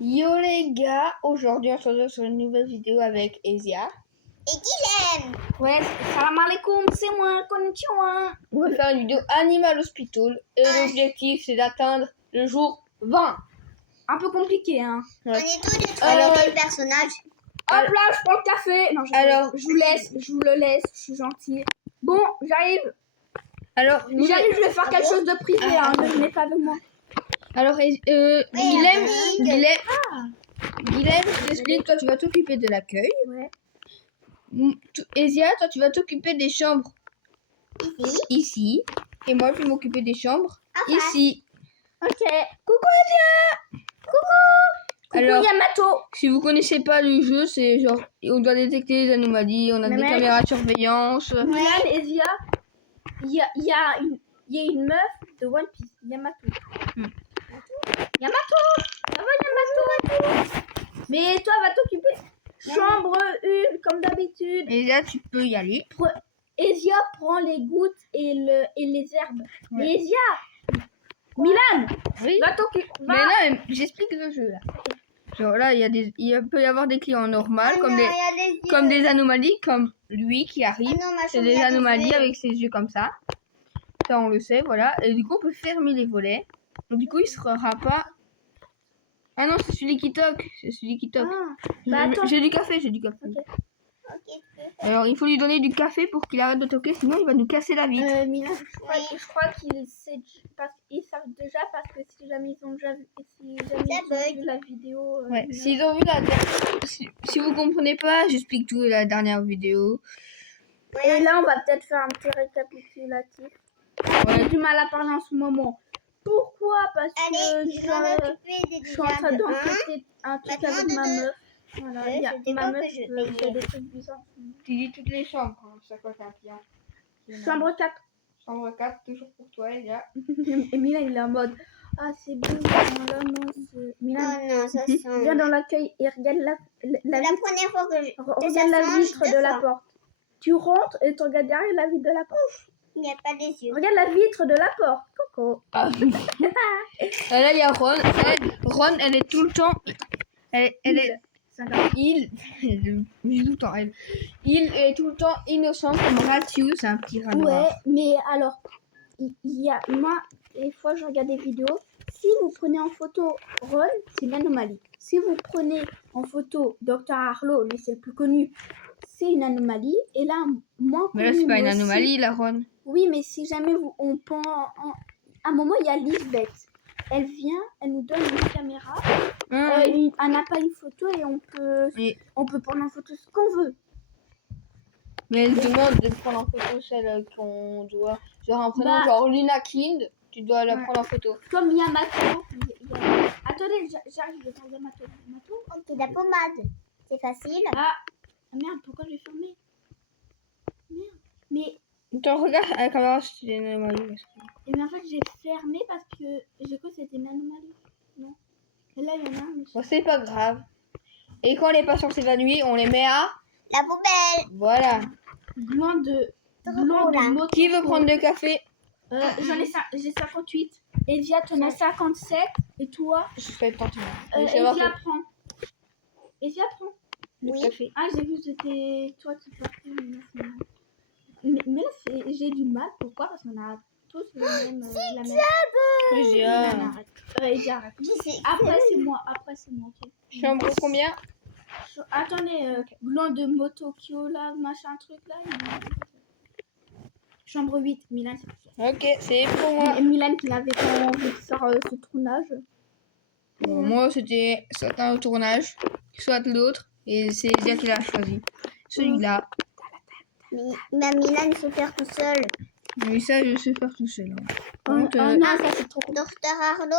Yo les gars, aujourd'hui on se retrouve sur une nouvelle vidéo avec Ezia. Et Guilhem. Ouais, salam alaikum, c'est moi, konnichiwa. On va faire une vidéo Animal Hospital et l'objectif c'est d'atteindre le jour 20. Un peu compliqué, hein. On est tous les trois quel personnage. Hop là, je prends le café. Non, je vous le laisse, je suis gentille. Bon, j'arrive. Alors, Je vais faire quelque chose de privé, hein, ne venez pas avec moi. alors Guilhem, je t'explique, toi tu vas t'occuper de l'accueil. Ouais. Ezia, toi tu vas t'occuper des chambres Ici. et moi je vais m'occuper des chambres Enfin. ici. Ok. Coucou Ezia. Coucou Alors, Yamato. si vous connaissez pas le jeu, c'est genre on doit détecter les anomalies, on a Mais des mec. caméras de surveillance. Milan, Ezia, il y a une meuf de One Piece, Yamato. Yamato. Ça va Yamato. Mais toi, va t'occuper. Chambre 1, comme d'habitude. Ezia, tu peux y aller. Ezia prend les gouttes et les herbes. Ouais. Mais Ezia, Milan, Oui. va t'occuper. Mais là, j'explique le jeu là. Genre là, il peut y avoir des clients normaux comme des anomalies, comme lui qui arrive. C'est des anomalies avec ses yeux comme ça. Ça, on le sait, voilà. Et du coup, on peut fermer les volets. Donc du coup, il sera pas. Ah non, c'est celui qui toque. C'est celui qui toque. Bah, attends. J'ai du café, Alors, il faut lui donner du café pour qu'il arrête de toquer, sinon il va nous casser la vitre. Milan, je crois qu'ils savent déjà parce que si jamais ils ont déjà vu, vu la vidéo. Ouais, Milan. s'ils ont vu si vous comprenez pas, j'explique tout la dernière vidéo. Et là, on va peut-être faire un petit récapitulatif. J'ai du mal à parler en ce moment. Pourquoi? Parce que Allez, je vais m'occuper des je suis en train diables, d'enquêter un truc Maintenant, avec de ma deux. meuf. Voilà, Ouais, il y a c'était ma pas meuf que je qui payais. fait des trucs bizarres. Tu dis toutes les chambres, hein, chaque fois qu'un client. Chambre 4. Chambre 4, toujours pour toi, les gars. Et Milan, il est en mode ah, c'est bon. Là, moi, Milan, Oh non, ça sent. viens dans l'accueil et regarde la C'est la vitre. première fois que ça Regarde la change vitre deux de la fois. porte. Tu rentres et tu regardes derrière la vitre de la porte. Il n'y a pas les yeux. Regarde la vitre de la porte. Coco. Là, il y a Ron. Ron, elle est tout le temps. Elle est. Il est tout le temps innocent comme Ratio, c'est un petit rat noir. Ouais, mais alors, il y a moi, des fois je regarde des vidéos. Si vous prenez en photo Ron, c'est une anomalie. Si vous prenez en photo Dr Harlow, lui c'est le plus connu, c'est une anomalie. Et là, moins Mais là, connu, c'est pas une mais aussi- anomalie, la Ron. Oui, mais si jamais on prend... À un moment, il y a Lisbeth. Elle vient, elle nous donne une caméra, un appareil photo et on peut prendre en photo ce qu'on veut. Mais elle demande de prendre en photo celle qu'on doit. Genre un prénom, Bah. genre Luna Kind, tu dois la Ouais. prendre en photo. Comme Yamato. Attendez, j'arrive, je vais faire Yamato. Yamato. C'est la pommade. C'est facile. Ah merde, pourquoi je l'ai fermé? Merde. Mais Attends, regarde à la caméra si c'est une anomalie. en fait, j'ai fermé parce que j'ai cru que c'était une anomalie. Non. Et là, il y en a un. Mais... Bon, c'est pas grave. Et quand les patients s'évanouissent, on les met à. La poubelle. Voilà. Gland de là. moto. Qui veut prendre le café? J'ai 58. Ezia, t'en as 57. Et toi? Je fais tant Ezia prend. Ezia prend. le Oui. café. Ah, j'ai vu que c'était toi qui partais. Mais là, j'ai du mal. Pourquoi? Parce qu'on a tous le même. La même. Ezia. Ezia, arrête. Après, c'est moi. Ok. Chambre combien? Attendez, gland de Motokyo, là, machin truc, là. Chambre 8, Milan, c'est tout ça. Ok, c'est pour moi. Et Milan qui n'avait pas envie de faire ce tournage. Bon, moi, c'était soit un tournage, soit l'autre. Et c'est Ezia qui l'a choisi. Celui-là. Mais Milan se faire tout seul. Oui, ça, je sais faire tout seul. Hein. Par Oh, contre, non, ça c'est trop compliqué. Docteur Arlo,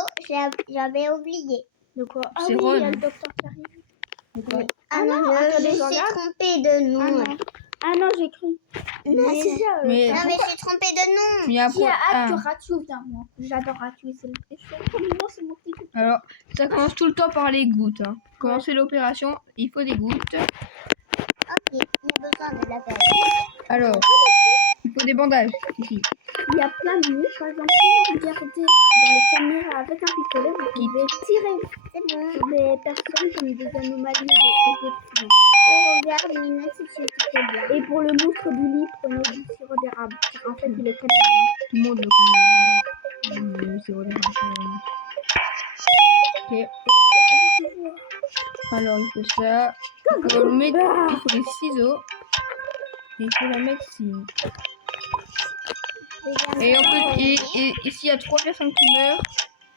j'avais oublié. De quoi? Ah C'est oui, Ron. il y a le docteur qui arrive. pourquoi? Ah non, non, attendez, je je suis regarde. trompée de nom. Ah non, j'ai cru. Non, Mais, c'est- Mais Non, mais je suis trompée de nom. il y a qui a hâte ah. que Ratio vient, moi. J'adore Ratio, c'est le préféré. C'est mon petit. Alors, ça commence tout le temps par les gouttes. Hein. Pour commencer l'opération, il faut des gouttes. Ok, il y a besoin de la pelle. Alors, faut des bandages. Ici. Il y a plein de nuits, par exemple, si vous regardez dans les caméras avec un pistolet, vous pouvez tirer C'est bon. sur des personnes comme des anomalies et des autres. Je regarde Mina si tu fais bien. Et pour le monstre du lit, prenez du sirop d'érable. En fait, il est canadien. Tout le monde le connaît. Le sirop d'érable. Ok. Alors il faut ça. Il faut, il faut les ciseaux. Et il faut la mettre ici. Et on peut. Et s'il y a 3 personnes qui meurent,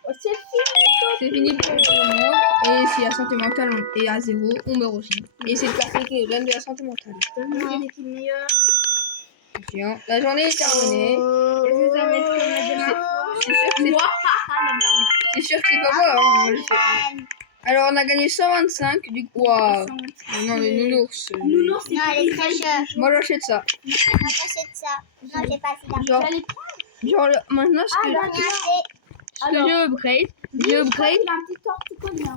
Oh, c'est fini. c'est fini pour tout le monde. Et si la santé mentale est à 0, on meurt aussi. Et c'est le café qui donne de la santé mentale. C'est qui meilleur. Tiens, la journée est terminée. Est-ce que ça va être comme la dernière fois? C'est sûr que c'est pas moi. Hein, moi je sais. Alors on a gagné 125 du coup. Waouh. Non les nounours. Nounours, c'est Non, elle est très chère. Moi j'achète ça. Moi, j'achète ça. Non, j'ai pas assez d'argent. Genre maintenant ce que, J'en ai assez. ce que je upgrade, Il a un petit torticolis.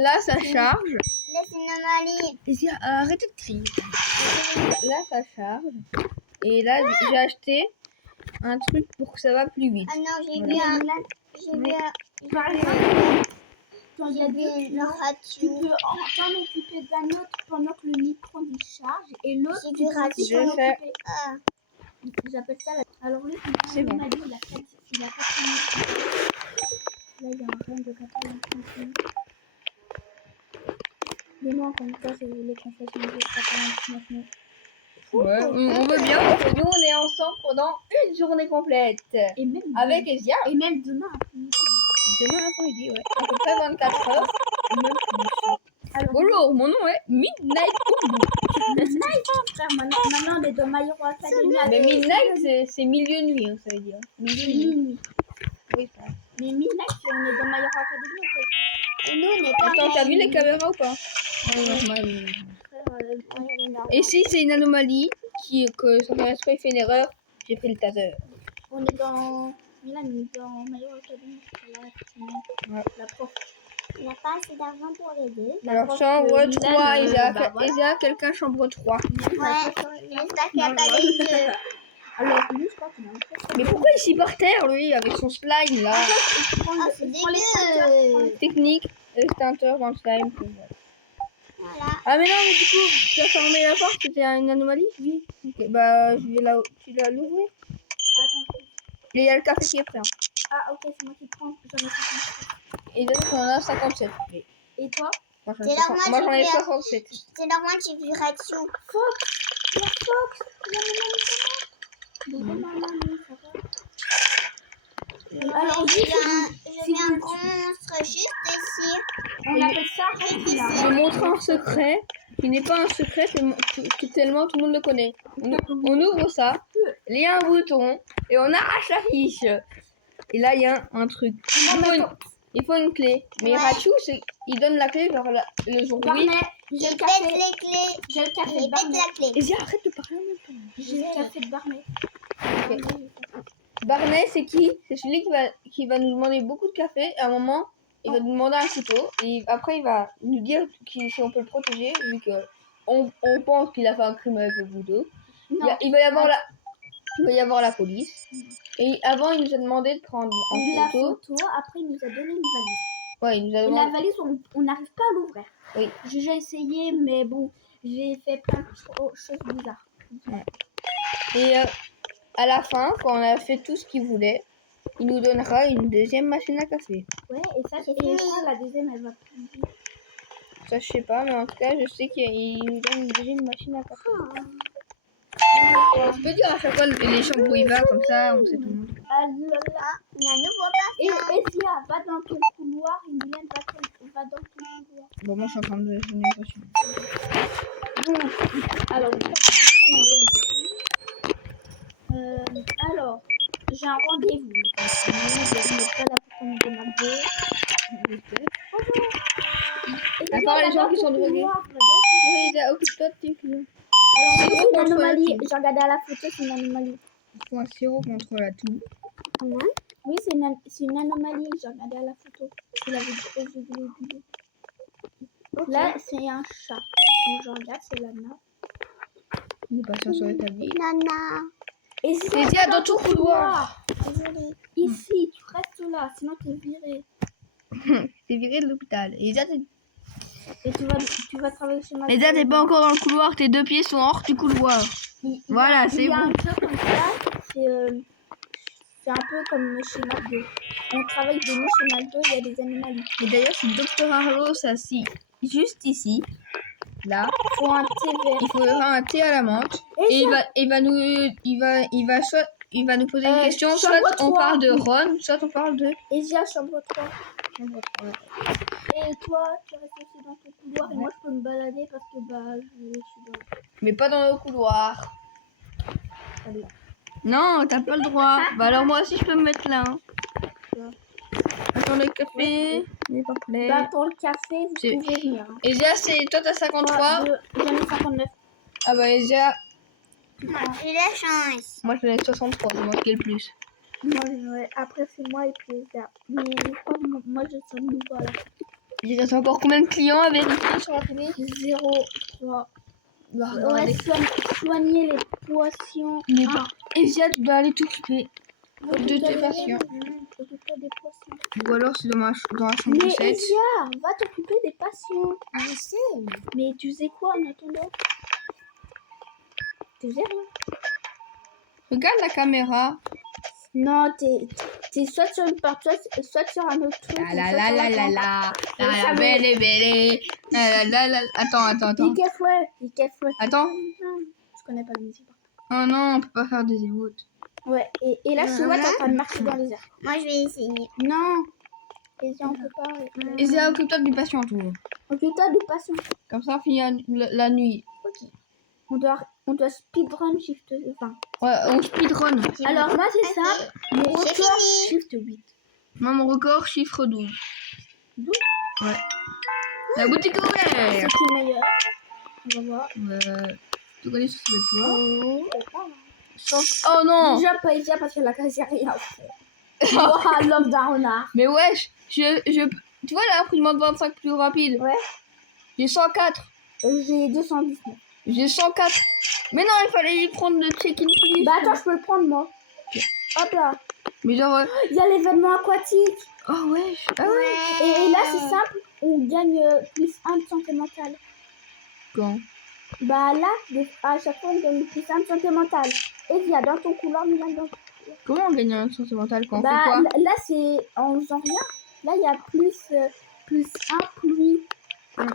là ça charge. Laisse une anomalie. Arrêtez de crier. Là ça charge. Et là j'ai acheté un truc pour que ça va plus vite. Ah non, j'ai Voilà. vu un... J'ai vu un... Par exemple, quand il y a J'ai deux, vu le tu ratio. peux t'en occuper d'un autre pendant que le micro décharge et l'autre J'ai tu vu peux aussi Je t'en fais. occuper. Ah. J'appelle ça la... Alors lui, C'est bon. il a 4 il a 4 Là, il y a un rein de 85. Dis-moi comme ça si vous voulez qu'on fasse une vidéo de 89. Ouais, on veut bien parce que nous on est ensemble pendant une journée complète. Et même Avec Ezia. et même demain après-midi. Demain après-midi, ouais. À peu près 24 heures. Même plus. Alors, Bonjour, mon nom est Midnight Kumbu. frère, maintenant on est dans My Hero Academy. Mais Midnight c'est milieu nuit, hein, ça veut dire. Milieu nuit. Minuit. Oui, ça. Mais Midnight, on est dans My Hero Academy. Et nous, on est pas... Attends, t'as vu les caméras ou pas? Ouais, normal. Frère, Et si c'est une anomalie que son esprit fait une erreur, j'ai pris le taser. on est dans... Milan, on est dans My Hero Academy. Ouais. La prof. On n'a pas assez d'argent pour les deux. Alors prof chambre que 3, Milan, Isa, bah, voilà. Isa, quelqu'un chambre 3. Ouais, j'espère qu'il n'y a pas les deux. Alors, lui, je crois qu'il a un peu... Mais pourquoi il s'y par terre lui avec son slime là? Ah, c'est dégueu. Technique, extincteur dans le slime. Voilà. Ah mais non, mais du coup, tu as fermé la porte, c'était une anomalie? Oui. Ok, bah je vais tu vas l'ouvrir. Attends. Et il y a le café qui est prêt. Hein. Ah, ok, c'est moi qui prends. J'en ai 50. Et donc on en a 57. Et Et toi? moi j'en ai C'est 60 normal, moi, j'en ai j'ai fait- 67. C'est normal, j'ai vu ratio. Fox! La Fox! Alors, Je juste, mets un grand monstre juste ici. on appelle ça Redula. Je vais montrer un secret qui n'est pas un secret tellement tout le monde le connaît. On ouvre ça, il y a un bouton et on arrache la fiche. Et là il y a un truc. Il faut une clé. Mais Ouais. Rachu, il donne la clé genre le jour 8. Barnet, Il j'ai le pète café. les clés. J'ai le café Il de pète Barnet. la clé. Et dis arrête de parler en même temps. J'ai le café de Barnet. Barnet, c'est qui? C'est celui qui va nous demander beaucoup de café. Et à un moment, il va nous demander un couteau. Et après, il va nous dire si on peut le protéger, vu que on pense qu'il a fait un crime avec le couteau. Non. Il va y avoir la police. Et avant, il nous a demandé de prendre La en photo. photo, après il nous a donné une valise. Ouais, il nous a Et la demandé. valise, on n'arrive pas à l'ouvrir. Oui. J'ai déjà essayé, mais bon, j'ai fait plein de choses bizarres. Et à la fin, quand on a fait tout ce qu'il voulait, il nous donnera une deuxième machine à café. Ouais, et ça, C'est et fini. je crois la deuxième, elle va plus vite. Ça, je sais pas, mais en tout cas, je sais qu'il nous donne une deuxième machine à café. Je peux dire à chaque fois les chambres où il va, comme ça, on sait tout le monde. Ah là là. Il y a un nouveau Et patient. Sia, va dans quel couloir? Et Mylène, va dans quel couloir? Bon, moi, je suis en train de donner reçu. Bon, alors, alors, j'ai un rendez-vous. Vous n'êtes pas là pour qu'on me démarre. À part les gens qui sont drogués. Oui, occupe-toi de tes clients. Alors, Sirop c'est une contre anomalie. la toux. J'ai regardé à la photo, c'est une anomalie. Il faut un sirop contre la toux. Oui, c'est une anomalie. J'ai regardé à la photo. Il avait des gros yeux bleus. Là, c'est un chat. Donc, je regarde, c'est Lana. Nous passons sur l'établi. Nana. Et si Kezia, dans ton couloir. Désolée. Ici, tu restes là, sinon t'es viré. T'es viré de l'hôpital. Et Kezia, Et tu vas travailler chez McDo. t'es pas encore dans le couloir, tes deux pieds sont hors du couloir. Voilà, c'est Il y a bon. un truc comme ça, c'est un peu comme chez McDo. On travaille de nous chez McDo, il y a des anomalies. Et d'ailleurs, si Dr Arlo s'assit juste ici, là, Il faut un thé vert. il faudra un thé à la menthe. Et Et ça, il va nous poser une question. chambre Soit on 3. parle de Ron, soit on parle de. et j'ai la chambre 3. Et toi, tu restes aussi dans ton couloir et moi je peux me balader parce que je suis dans... Mais pas dans le couloir. Allez. Non, t'as pas le droit. Bah alors moi aussi je peux me mettre là. Hein. Attends le café. S'il te plaît. Bah pour le café, vous C'est- pouvez venir. Hein. Et déjà, c'est toi t'as 53. J'en ai 59. Ah bah déjà, Moi, j'ai la chance. moi je l'ai 63, c'est moi qui ai le plus. Après c'est moi et puis ça. Mais je crois que moi je suis nouveau là. Il reste encore combien de clients à vérifier sur la télé? 0, 3. Bah, Ouais, soigner les poissons. Les Ah, Esia, tu dois aller t'occuper de t'occupe-toi tes des- patients. t'occupe-toi des poissons. Ou alors c'est dans la chambre Mais 7. Esia, va t'occuper des patients. Je sais. Mais tu sais quoi en attendant? Tu sais rien. Regarde la caméra. Non, t'es soit sur une porte, soit sur un autre truc. La la la la la la. La ça la me- belle belle. La la la. Attends. Be careful. Attends. Je connais pas la musique. Oh non, on peut pas faire des émotes. Ouais, et là, tu vois, t'es en train de marcher dans les airs. Moi, je vais essayer. Non. Esia, on peut pas. Esia, occupe-toi du patient, tout. Occupe-toi des patients. Comme ça, on finit la nuit. Ok. On doit speedrun shift 20. Ouais, on speedrun. Alors, moi, c'est simple. Mon J'ai record, fini. shift 8. Moi, mon record, chiffre 12. 12. Ouais. La boutique est C'est ouverte. qui le meilleur? On va voir. Tu connais ce que c'est toi? Oh. Oh non. Déjà, pas Esia parce que la casière est là. Oh, love down. Mais wesh, tu vois l'imprimante 25 plus rapide? Ouais. J'ai 104. J'ai 219. J'ai 104. Mais non, il fallait y prendre le check-in plus. Bah attends, je peux le prendre moi. Hop là. Mais genre. Il y a l'événement aquatique. Oh wesh. Ah ouais. Et là, c'est simple. On gagne plus 1 de santé mentale. Quand? Bah là, à chaque fois, on gagne plus 1 de santé mentale. Et il y a dans ton couloir, Milan, dans ton... Comment on gagne un santé mentale quand on fait Bah quoi? là, c'est en faisant rien. Là, il y a plus 1, plus 1.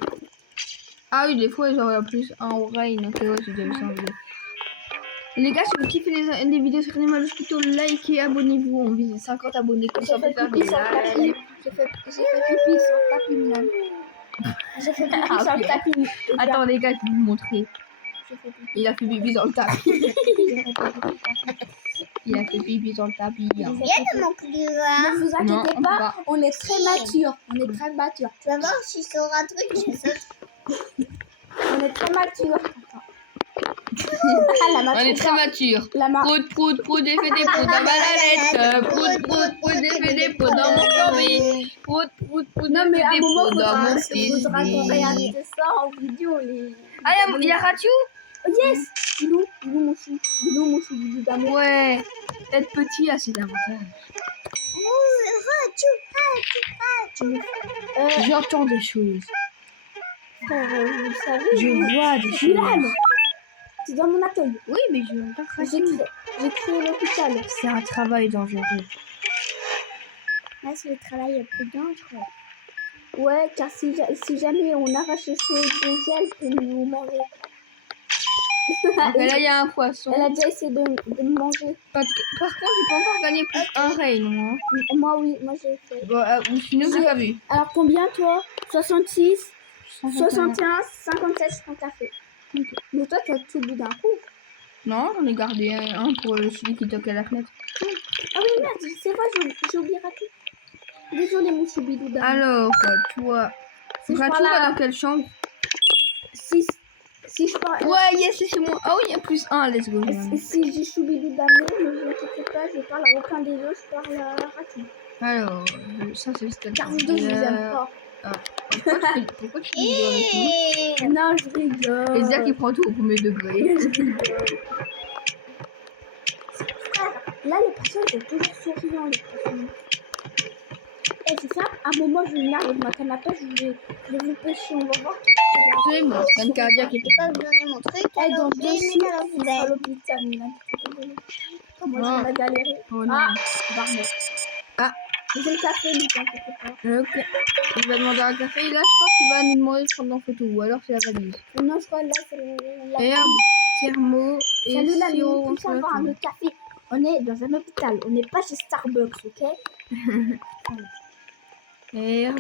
Ah oui, des fois, genre, il y a plus un au rain. Ok, ouais, j'ai déjà vu ça en vidéo. Et les gars, si vous kiffez les vidéos sur Animal Hospital, likez, abonnez-vous. On vise 50 abonnés, comme ça, on peut faire des pipi sur le tapis. lives. J'ai fait pipi sur le tapis, Milan. J'ai fait pipi Ah, sur ok. le tapis. Attends, les gars, je vais vous montrer. J'ai fait pipi. Il a fait pipi dans le tapis. J'ai fait pipi sur le tapis. Il a fait pipi dans le tapis. Viens de mon couloir. Ne vous Non, inquiétez on peut pas, pas. on est très mature. On est très mature. Tu vas voir, si je sors un truc, je saute. On est très mature. Ah, la On est très mature. La ma... Prout, prout, prout, j'ai fait des proutes dans ma lalette. Prout, prout, prout, j'ai fait des proutes dans mon cornet. Prout, prout, prout, Non, j'ai mais fait à un des moment, proutes dans mon faudra qu'on fusil. réalise ça en vidéo. Ah, il y a Ratu? Oh, yes. Bilou, Bilou, mon chou. Bilou, mon chou, Bilou d'amour. Ouais. Être petit a ses avantages. J'entends des choses. Frère, vous le savez. Je vois des Milan, choses. c'est dans mon atelier. Oui, mais je n'entends pas J'ai créé l'hôpital. C'est un travail dangereux. Là, c'est le travail le plus dangereux. Ouais, car si jamais on arrache les choses des ailes, elle peut nous manger. Donc là, il y a un poisson. Elle a déjà essayé de me manger. Par contre, j'ai pas encore gagné plus un rail, moi. Moi, oui, moi j'ai fait. Bon, ou sinon, j'ai pas vu. Alors combien toi? 66, 61, 57, je prends café. Mais toi, t'as tout bu d'un coup. Non, j'en ai gardé un pour celui qui toque à la fenêtre. Ah oui, merde, c'est vrai, j'ai oublié raté. Désolé, mon choubidou d'amour. Alors, toi. Si je Ratu prends va la- dans quelle chambre? Si je prends... Ouais, yes, c'est moi. Ah oui, il y a plus un, let's go. Si j'ai choubidou d'amour, ne vous inquiétez pas, je parle à aucun des deux, je parle à Ratu. Alors, ça c'est ce Car vous deux, je vous aime pas. Pourquoi tu rigoles avec Non, je rigole. tout? Et Zach, il prend tout au premier degré. Là, les patients sont toujours souriants, les patients. Et c'est ça, à un moment, je vais venir avec ma canne à pêche, je vais vous pêcher, on va voir. C'est mon scan cardiaque. Je peux pas vous donner mon truc. Et Alors, dans je 2 vais les jours, mettre à la on sera à poubelle. l'hôpital. Moi, Ah. je vais galérer. Oh non. Ah, Barney. Ah. J'ai le café, ne t'inquiète pas. Ok. Il va demander un café. Et là, je pense qu'il va nous demander de prendre en photo. Ou alors c'est la valise. Non, je crois là, c'est la Herbe, thermo et Salut la sirop nuit, plus contre la avoir toux. un café. On est dans un hôpital, on n'est pas chez Starbucks, ok? Herbe,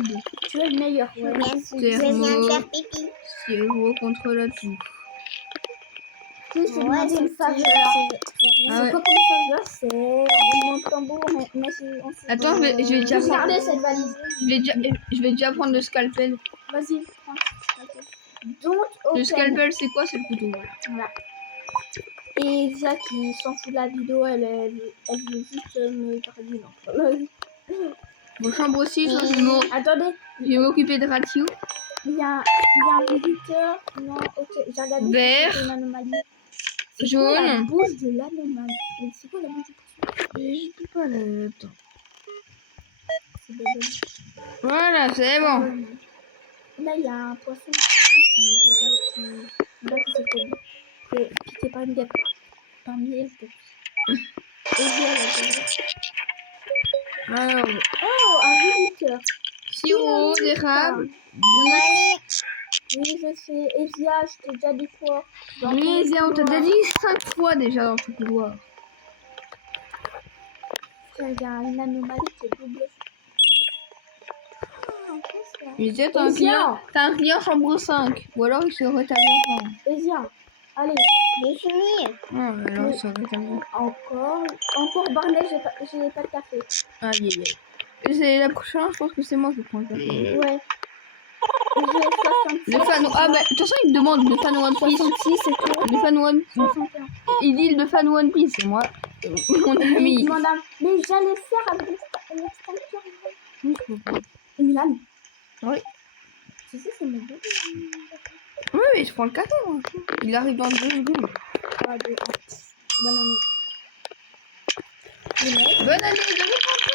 Tu es le meilleur, ouais. Je viens de faire pipi. sirop contre la toux. Tu sais, c'est Ouais, demander une c'est faveur. Ah ouais. C'est quoi comme faveur? C'est roulement de tambour, mais on se... Attends, je vais déjà prendre. Regardez cette valise. Je vais déjà prendre le scalpel. Vas-y, prends. Donc, Le open. scalpel, c'est quoi? C'est le couteau. Voilà. Et Zia qui s'en fout de la vidéo, elle veut juste me parler. Non. Bon, chambre aussi, je vais Attendez, m'occuper de Ratio. il y a un visiteur. Non, ok, j'ai regardé. Vert. C'est une anomalie. C'est quoi Jaune. la bouche de l'anomalie? Mais c'est quoi la bouche du poisson? Je peux pas le temps. C'est bébé. Voilà, c'est bon. Là, il y a un poisson qui s'est fait piquer par une guêpe. Parmi elles, et Alors, oh, un visiteur. sirop d'érable. Oui, je sais. Ezia, je t'ai déjà dit quoi? Mais on t'a déjà dit 5 fois déjà dans ce couloir. Frère, il y a une anomalie qui est double. Mais t'as un client chambre 5. Ou alors il se rétablit en. Ezia, allez, J'ai fini. Ah, alors il se rétablit. Encore Barney, j'ai pas de café. Aïe aïe aïe. Et c'est la prochaine, je pense que c'est moi qui prends le café. Ouais. J'ai 66. Le fan. Ah, bah, de toute façon, il me demande le fan One Piece. 66, c'est quoi? Le fan One Piece. 61. Il dit le fan One Piece, c'est moi. Mon ami. Madame, mais j'allais faire avec l'extincteur. Milan. Oui. Tu sais, c'est mon bébé. Oui, mais je prends le café, moi. Il arrive dans 2 secondes. 3, 2, 1. Bonne année. Bonne année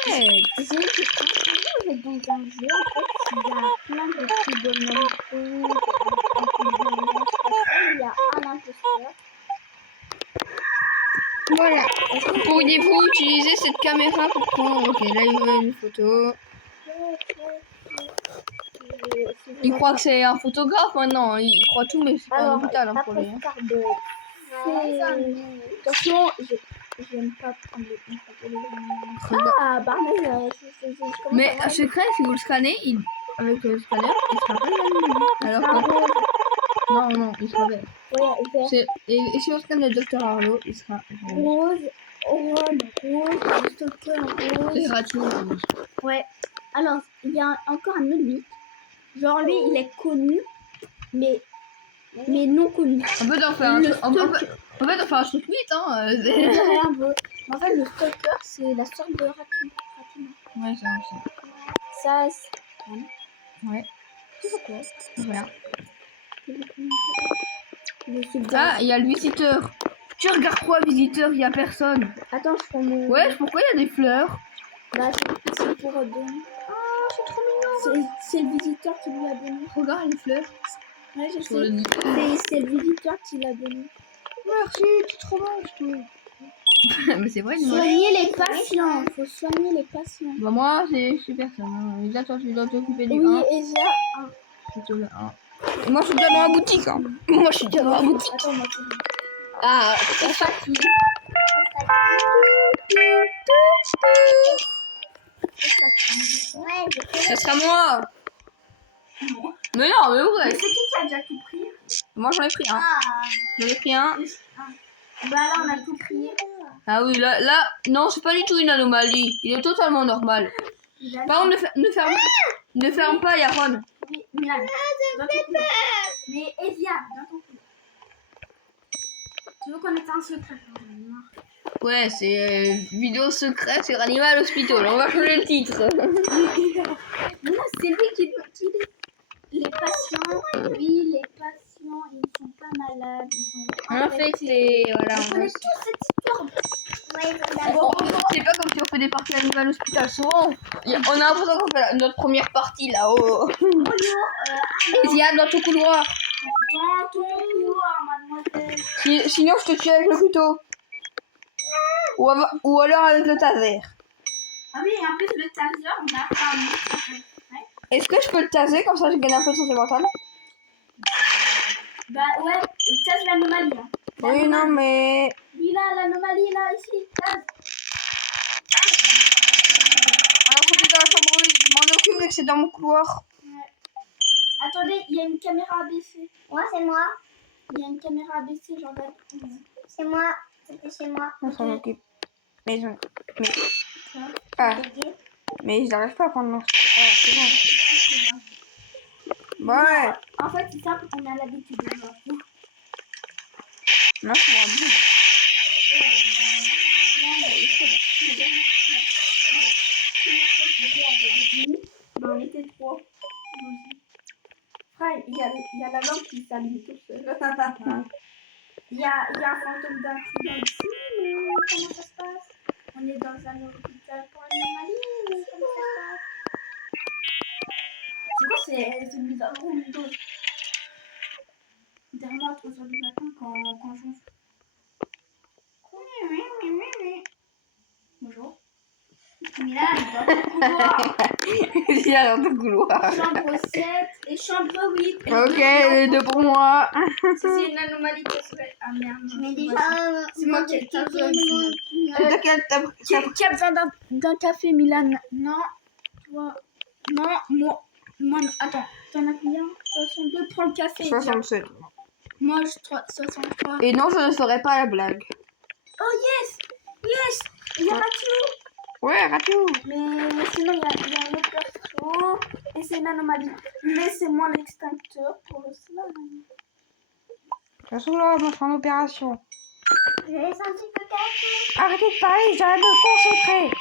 2037. J'ai une question. Vous êtes dans un jeu, en fait, il y a plein de petits bonhommes rouges, il y a un imposteur. Voilà. Pourriez-vous utiliser cette caméra pour prendre. Ok, là, il veut une photo. Il croit que c'est un photographe maintenant. Il croit tout, mais c'est pas un Alors, hôpital hein, pour après lui. Hein. Starbucks, attention, j'aime pas prendre les photos. Ah, Barney, Mais un secret, si vous le scannez, avec le scanner, il sera pas le même. Alors que. Non, il sera vert. Ouais, vert. Et si on scanne le docteur Arlo, il sera Rose, rose, stalker, rose. C'est gratuit. Ouais. Alors, il y a encore un autre mythe. Genre, lui, il est connu, mais non connu. On peut en faire un truc. On peut en faire un truc vite, hein. Rien veut. En fait, le stalker, c'est la sorte de Ratuna. Ouais, ça aussi. Ça, c'est... Ouais. Tu sais quoi? Voilà. Je suis Ah, il y a le visiteur. Tu regardes quoi, visiteur? Il y a personne. Attends, je prends mon... Ouais, pourquoi il y a des fleurs? Là, c'est pour donner. Oh, c'est trop mignon. C'est le visiteur qui lui a donné. Regarde une fleur. Ouais, je Sur le sais. nid. C'est le visiteur qui l'a donné. Merci, t'es trop moche, toi. Mais c'est vrai, il moche. Soigner les patients. Faut soigner les patients. Bah, moi, je suis personne. Hein. Déjà, toi, tu dois t'occuper du 1. Oui, Ezia. Plutôt le 1. Moi, je suis déjà dans la boutique. Hein. Moi, je suis déjà dans la boutique. Attends, moi, Ah, c'est ça qui... Ouais, ça sera moi. Mais non, mais Mais ouais. c'est qui qui a déjà tout pris? Moi, j'en ai pris un. J'en ai pris un. Bah là, on a tout pris. Ah oui, là, non, c'est pas du tout une anomalie. Il est totalement normal. Par contre, ne ferme pas, Yaron. Oui, Milan. Mais Ezia, dans ton cou. Tu veux qu'on ait un secret? Ouais, c'est vidéo secrète sur Animal Hospital. On va changer le titre. Non, c'est lui qui dit. Les patients, oui, les patients, ils sont pas malades, ils sont Infecté, voilà. On connaît tous cette histoire. ouais, Bon, parties animales hospital souvent. On a l'impression qu'on fait notre première partie là-haut. Et Zia, dans ton couloir. Dans ton couloir, mademoiselle. Sinon, je te tue avec le couteau. Ou alors avec le taser. Ah oui, en plus, le taser, on a pas un. Est-ce que je peux le taser comme ça je gagne un peu de santé mentale? Bah ouais, tase l'anomalie. Hein. Oui, non, mais. Lui là, l'anomalie là, ici, tase. Alors, quand tu es dans la chambre, oui, je m'en occupe dès que c'est dans mon couloir. Ouais. Attendez, il y a une caméra abaissée. Ouais, c'est moi. Il y a une caméra abaissée, j'en ai. C'est moi. C'était chez moi. On s'en occupe. Mais je. Hein? Ah, mais je n'arrive pas à prendre mon. Ah, c'est bon. Ouais. En fait, c'est simple, on a l'habitude de voir. Non, c'est bon. Mais on était trois. Frère, il y a la lampe qui s'allume tout seul. Il y a un fantôme d'accident ici. Comment ça se passe? On est dans un hôpital pour anomalie. Comment ça se passe? C'est quoi c'est une mise en route d'eau? Derrière moi à 3h du matin quand j'ouvre. Bonjour. Mila, dans ton couloir. Il y a dans ton couloir. Chambre 7 et chambre 8. Ok, les deux pour moi. Si c'est une anomalie qui serait. Ah merde. Mais déjà, C'est moi qui ai le taser. Qui a besoin d'un café, Milan? Non. Toi. Non, moi. Attends, t'en as combien? 62. Prends le café. 67. Moi, je 63. Et non, je ne ferai pas la blague. Oh yes! Yes! Il y a Mathieu! Ouais, ratou. Mais sinon, il y a un autre perso. Et c'est une anomalie. Laissez-moi l'extincteur pour le slime. De toute façon, là, on fait une opération. j'ai senti que quelque Arrêtez de parler, j'arrête de me concentrer.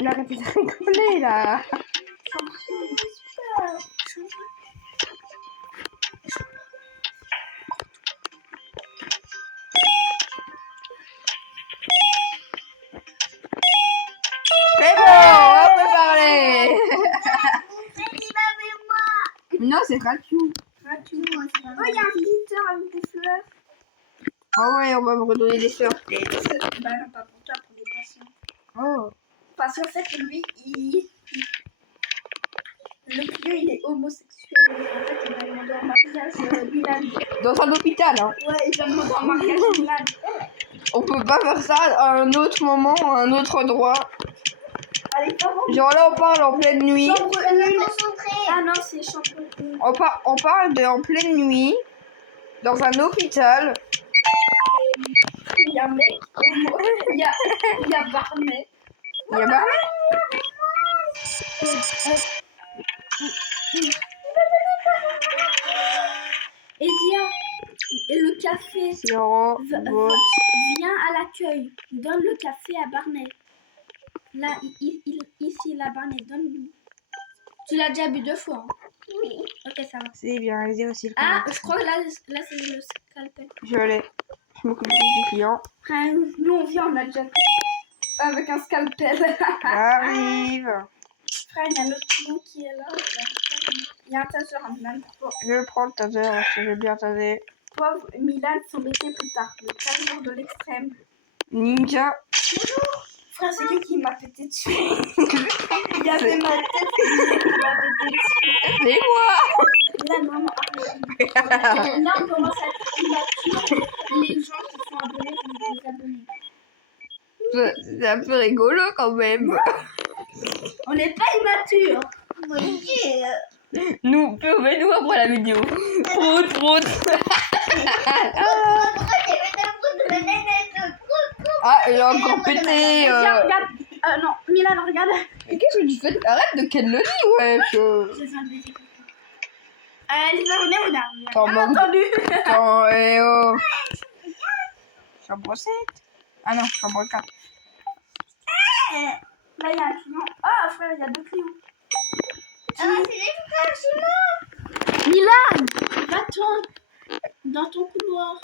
Il arrête de rigoler, là. C'est bon, on peut parler. Non, c'est Ratou. Oh, il y a un visiteur avec des fleurs. Ah ouais, on va me redonner des fleurs. Bah non, pas pour toi, pour des patients. Oh. Parce qu'en fait, lui, le vieux, il est homosexuel. En fait, il va demander en mariage Milan. Dans un hôpital, hein. Ouais, il va demander en mariage Milan. On peut pas faire ça à un autre moment, à un autre endroit. Allez, comment? Genre là, on parle en pleine nuit. Chambre une. concentré. Ah non, c'est chambre 1. On parle de en pleine nuit, dans un hôpital. Il y a un mec. Il y a Barney. Il y a pas. Et Zia, et le café. Zéro, vote. Viens à l'accueil. Donne le café à Barney. Là, ici, là, Barney, donne-lui. Tu l'as déjà bu 2 fois. Hein. Oui. Ok, ça va. C'est bien, allez aussi le Ah, canapé. je crois que là c'est le scalpel. Je l'ai. Je m'occupe du client. Frère, nous, on vient, on a déjà avec un scalpel. J'arrive. Frère, il y a notre client qui est là. Il y a un taser à Milan. Je prends le taser, parce que je vais bien taser. Pauvre Milan s'embêtait plus tard. Le taser de l'extrême. Ninja. Frère, c'est lui qui m'a pété dessus. Il y avait ma tête qui m'a pété dessus. C'est moi. Là, vraiment, là, on commence à être immature. Les gens qui sont abonnés, vous êtes abonnés. C'est un peu rigolo quand même. On n'est pas immature. Nous, pouvez-nous après la vidéo. Prout, prout. Ah, il a encore pété. Viens, regarde. Non, Milan, regarde. Qu'est-ce Qu'est-ce que tu fais? Arrête de ken le lit, wesh. Je viens de les écouter. Les abonnés, on a T'as bien manqué. entendu. Attends, eh oh. Chambre 7. Ah non, chambre 4. Là, il y a un client. Ah, frère, il y a 2 clients. Ah, c'est des frères jumeaux. Milan, va-t'en dans ton couloir.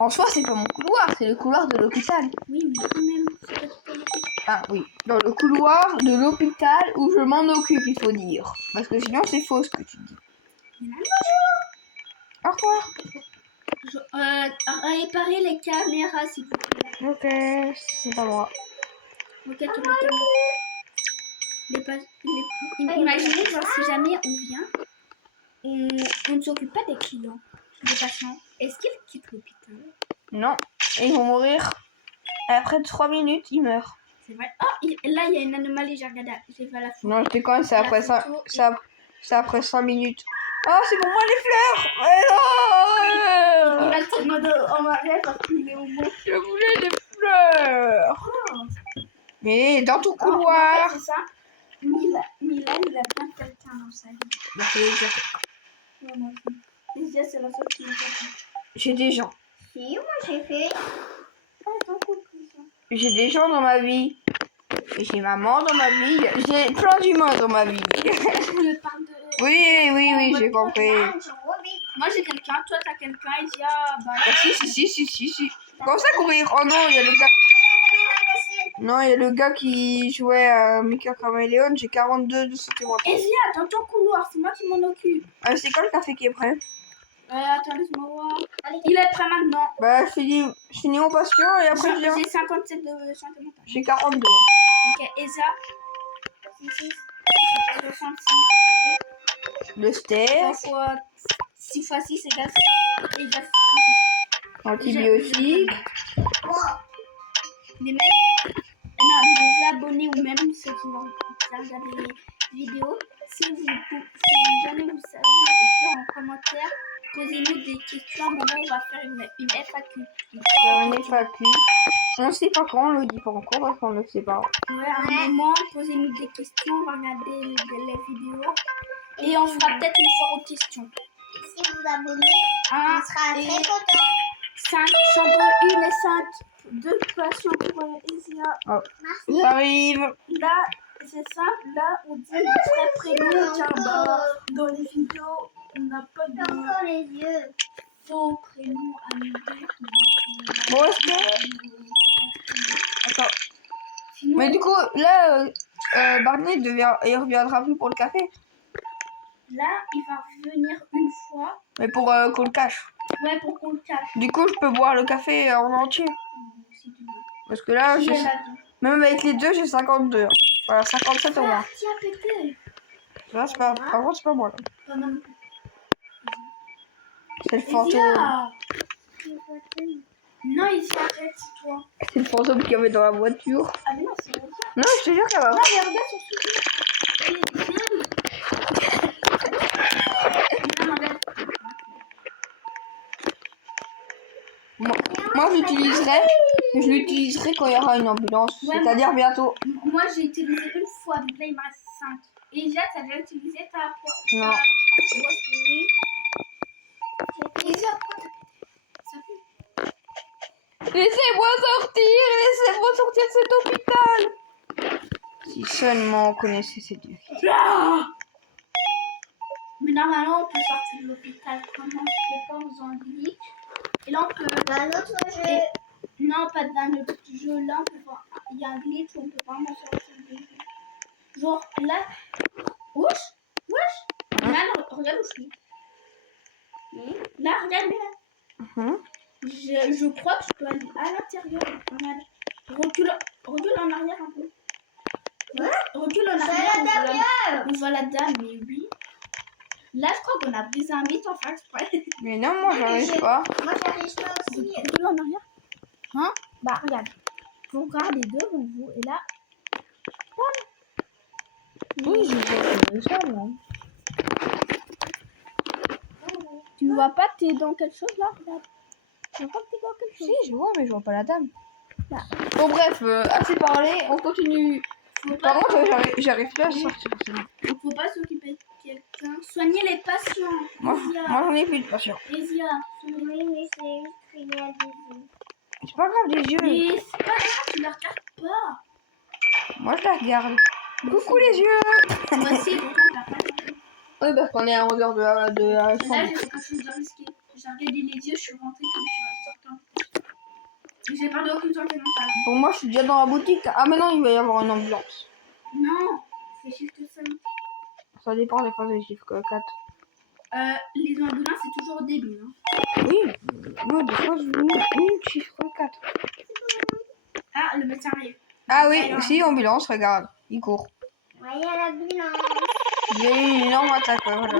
En soi, c'est pas mon couloir, c'est le couloir de l'hôpital. Oui, mais quand même, c'est pas tout à fait. Ah oui, dans le couloir de l'hôpital où je m'en occupe, il faut dire. Parce que sinon, c'est faux ce que tu dis. Au revoir. Réparer les caméras, s'il vous plaît. Ok, c'est pas moi. Ok, toutes les caméras. Imaginez, genre, si jamais on vient, on ne s'occupe pas des clients, des patients. Est-ce qu'ils quittent l'hôpital? Non, ils vont mourir. Après 3 minutes, ils meurent. C'est vrai. Oh, là, il y a une anomalie, j'ai regardé. J'ai fait la photo. Non, je déconne, c'est La après ça. photo C'est après 5 minutes. Oh, c'est pour moi les fleurs. Mais non. Il a tellement en mariage parce qu'il est au bout. Je voulais des fleurs. Mais dans ton En couloir. fait, c'est ça. Milan, il a bien quelqu'un dans sa vie. Bah, c'est déjà- Ouais, moi aussi. Déjà, c'est la seule qui me fait. J'ai des gens. Si, moi j'ai fait. Ah, t'en coupes ça. J'ai des gens dans ma vie. J'ai maman dans ma vie. J'ai plein d'humains dans ma vie. Je parle de. Oui, j'ai compris. Moi, j'ai quelqu'un, toi, t'as quelqu'un, il dit ah, bah. Ah, si. Comment ça courir? Oh non, il y a le gars. Non, il y a le gars qui jouait à Mickey Caméléon. J'ai 42 de santé mentale. Ezia, dans ton couloir, c'est moi qui m'en occupe. C'est quand le café qui est prêt? Attends, laisse-moi voir. Il est prêt maintenant. Bah, je finis mon patient et après je viens. J'ai 57 de santé mentale. J'ai 42. Ok, Ezia. 66. 66. Le stairs, 6 fois 6 égale 56. antibiotiques. Les mecs, non, les abonnés ou même ceux qui vont regarder les vidéos, si jamais vous savez écrire en commentaire, posez-nous des questions. À un moment, on va faire une FAQ. Faire une FAQ. On sait pas quand, on le dit pas encore parce qu'on ne sait pas. Ouais, à un moment, posez-nous des questions, on va regarder les vidéos et on fera peut-être une fois aux questions. Si vous abonnez, Un on sera et très content. 5, chambre 1 et 5, 2 patients pour Ezia. Oh. Merci. J'arrive. Là, c'est simple, là, on dit le vrai prénom, car dans les vidéos, on n'a pas J'ai de encore les yeux. faux prénom à nous dire. Bon, est-ce que... Attends. Sinon, Mais du coup, là, Barney il reviendra plus pour le café. là, il va revenir une fois. Mais pour qu'on le cache. Ouais, pour qu'on le cache. Du coup, je peux boire le café en entier. Si tu veux. Parce que là, Qui j'ai... est là-dedans? même avec les deux, j'ai 52. Voilà, 57 au moins. Ah, qui a pété? Là, c'est pas... Par contre, c'est pas moi, là. Oh, non. C'est le fantôme. Ezia! Non, ici, arrête, c'est toi. C'est le fantôme qu'il y avait dans la voiture. Ah, mais non, c'est Ezia. Non, je te jure qu'elle va... Non, mais regarde son sourire. Non, regarde. Moi, je l'utiliserai quand il y aura une ambulance. Ouais, C'est-à-dire bientôt. Moi, j'ai utilisé une fois, donc là, il me reste 5. Et Ezia, t'as déjà utilisé ta Non. Ezia, pourquoi ça fait? Laissez-moi sortir de cet hôpital. Si seulement on connaissait ces deux filles. Ah! Mais normalement, on peut sortir de l'hôpital. Comment je sais pas, on faisant un glitch. Et là, on peut. Dans l'autre jeu. Non, pas dans notre jeu. Là, on peut voir. Il y a un glitch où on peut vraiment sortir du jeu. Genre, là. Wesh. Là, regarde où je suis. Là, regarde bien. Je crois que je peux aller à l'intérieur. Regarde. Recule en arrière un peu. Ouais. Recule en C'est à arrière. l'intérieur. On voit la dame, mais oui. Là, je crois qu'on a brisé un mythe en fait. Mais non, moi, j'arrive pas. Moi j'arrive pas aussi. Recule en arrière. Hein? Bah, regarde. Vous regardez devant vous et là. Oui, je vois ça, moi. Tu ne vois pas que t'es dans quelque chose là? Regarde. Tu vois pas que t'es dans quelque chose? Si, je vois, mais je vois pas la dame. Là. Bon, bref, assez parlé. On continue Faut Par pas, contre, j'arrive plus à sortir. faut pas s'occuper de quelqu'un. Soigner les patients. Moi Esia, j'en ai plus de patience. Esia. Oui, mais c'est juste qu'il y a des yeux. C'est pas grave, les yeux. Mais c'est pas grave, tu la regardes pas. Moi je la regarde. Coucou les yeux. Moi aussi, pourtant, t'as pas. Oui, parce qu'on est en dehors de la Là, chambre. j'ai pas chose de risquer. J'ai regardé les yeux, je suis rentrée comme je suis sortant. J'ai pas de recul sentimental. Pour moi, je suis déjà dans la boutique. Ah, mais non, il va y avoir une ambulance. Non, c'est shift 5. Ça dépend des fois des chiffres 4. Les ambulances, c'est toujours au début. Hein. Oui, moi, des fois, je mets chiffre 4. Ah, le médecin arrive. Ah oui, si, ambulance, regarde, il court. Ouais, il y a l'ambulance. Il y a une énorme attaque, ouais, voilà.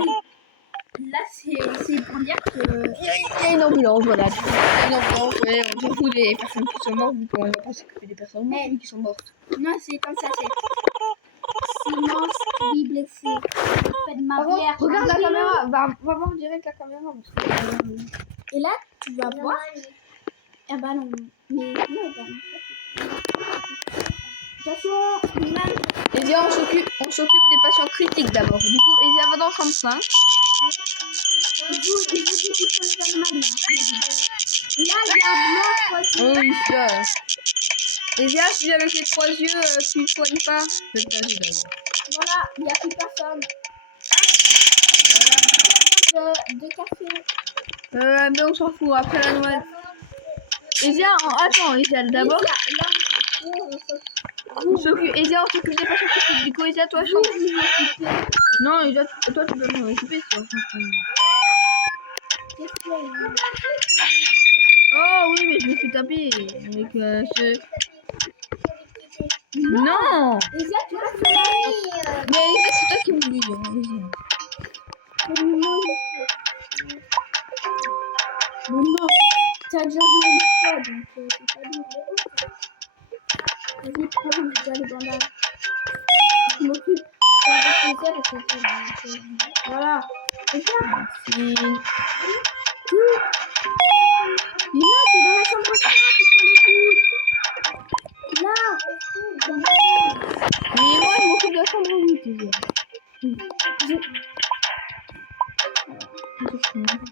Là, c'est pour dire que. Il y a une ambulance, voilà. Il y a une ambulance, ouais, on s'en fout des personnes qui sont mortes, vu qu'on va pas s'occuper des personnes mortes, vu qui sont mortes. Non, c'est comme ça, c'est. Silence, oui, blessé. Faites ma Par contre, bière. regarde la caméra, va voir direct la caméra. Parce que, Et là, tu vas voir. Ah bah non. Mais non, bah non. Attention, Milan. Esia, on s'occupe des patients critiques d'abord. Du coup, Esia va dans chambre 5. Il vous dit qu'il faut les anomalies. Là, il y a un blanc aussi. Oui, ça. Esia, si avec les 3 yeux, tu ne soignes pas. C'est pas évident. Voilà, il n'y a plus personne. De café. Mais on s'en fout, après la Noël. Esia, attends, Esia, d'abord. On s'occupe des patients critiques. Du coup, Esia, toi, chambre. Non, Esia, toi, tu peux m'en occuper, c'est Oh oui, mais je me fais taper avec ce... Non. Esia, tu vas faire Mais Esia, c'est toi qui m'oublies. Hein, Mais non, t'as déjà joué une fois, donc c'est pas dur. Vas-y, prends déjà les bandages. Je m'occupe avec les ailes parce que voilà. Et bien, Si... Lina, c'est dans la chambre 5 qu'il faut les bouts. Là. Mais moi, je m'occupe de la chambre 8, Esia.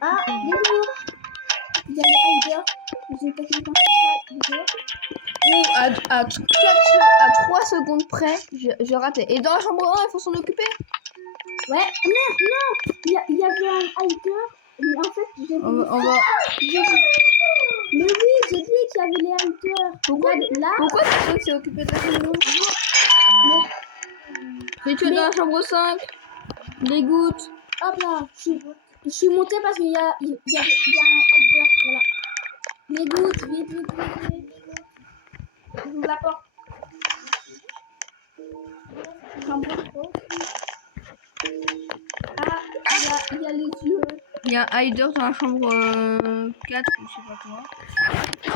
Ah, bonjour. Il y a les hiders. J'ai une technique en Ou à 3 secondes près, je ratais. Et dans la chambre 1, il faut s'en occuper. Ouais, non. Il y avait un hider. Mais en fait, j'ai vu. On va... Mais oui, j'ai dit qu'il y avait les hiders. Pourquoi Là. Pourquoi tu sais que c'est occupé de la chambre 1? Mais tu es dans la chambre 5. Les gouttes. Hop là, je suis montée parce qu'il y a un hider. Voilà. Les gouttes, vite. J'ouvre la porte. Chambre 3. Ah, il y a les yeux. Il y a un hider dans la chambre 4 ou je sais pas quoi.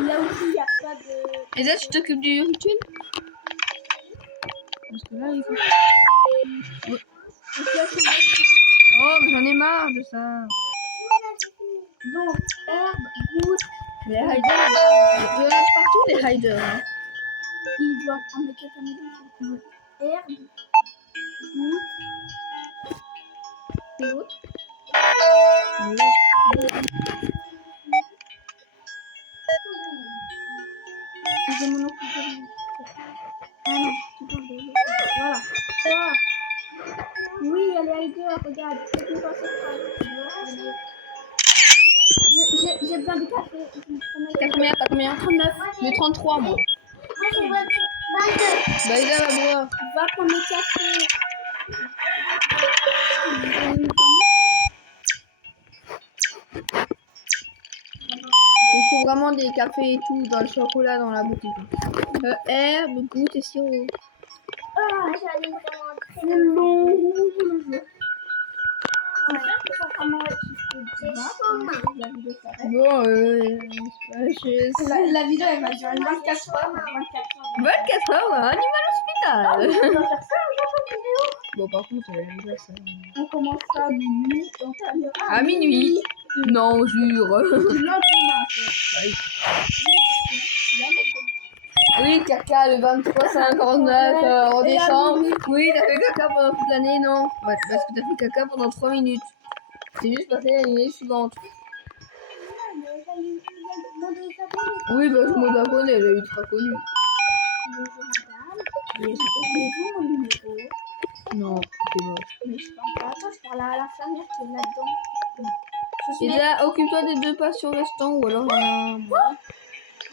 Là aussi, il n'y a pas de... Et là, tu t'occupes du rituel? Parce que là, il faut... Ouais. Oh, mais j'en ai marre de ça. Donc, herbe, goutte. Les hiders, il y en a partout des hiders. Hein. Ils doivent en mettre quelqu'un dedans. Herbe, goutte. Et autres. Je m'en occupe de lui. Ah non, tu parles de l'autre. Voilà. Oh. Oui, elle est hiders, regarde. J'ai besoin de café. T'as combien 39. J'ai 33, moi. Moi, j'ai 22. Bah, Isa va boire. Va prendre le café. Il faut vraiment des cafés et tout dans le chocolat dans la boutique. Herbe, goutte et sirop. Ah, j'allais vraiment très C'est long. Bon, La vidéo elle va durer 24 heures. 24 heures, animal Ah, hospital. on va faire ça aujourd'hui vidéo. Bon, par contre, ça... On commence à minuit et on terminera À minuit. Non, jure. Le lendemain. Oui, caca le 23-59 en décembre. Oui, t'as fait caca pendant toute l'année, non? Ouais, parce que t'as fait caca pendant 3 minutes. C'est juste passé à l'année suivante. Oui, bah je me la connais, elle est ultra connue. Bonjour madame. Avez-vous mon numéro? Non, c'est moche. Mais je parle pas. Attends, je parle à l'infirmière qui est là-dedans. Et déjà, occupe-toi des 2 patients restants ou alors il y en a un.